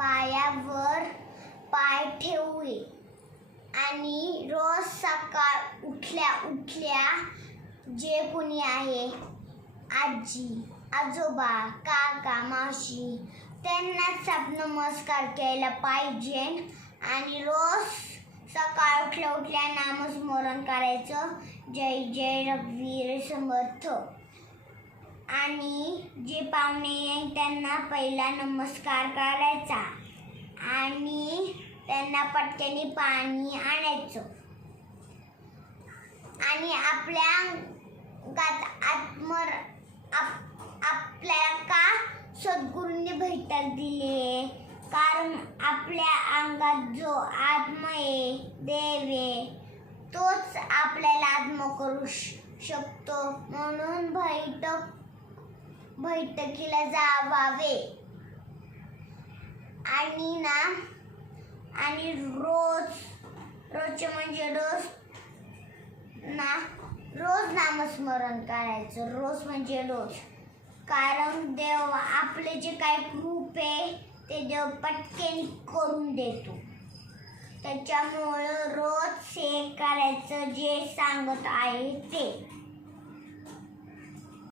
पायावर पाय ठेवले आणि रोज सकाळ उठल्या उठल्या जे कोणी आहे आजी आजोबा काका मावशी त्यांनाच आपण नमस्कार केला पाहिजे आणि रोज सकाळ उठल्या उठल्या नामस्मरण करायचं जय जय रघुवीर समर्थ आणि जे पाहुणे येईल त्यांना पहिला नमस्कार करायचा आणि त्यांना पटकन पाणी आणायचं आणि आपल्या आपल्याला का सद्गुरूंनी भेटायला दिले कारण आपल्या अंगात जो आत्मा आहे देव आहे तोच आपल्याला आत्मा करू शकतो म्हणून बैठकीला जावावे आणि रोजचे म्हणजे रोज नामस्मरण करायचं रोज म्हणजे रोज कारण देव आपले जे काही रूप आहे ते देव पटकन करून देतो त्याच्यामुळं रोज हे करायचं जे सांगत आहे ते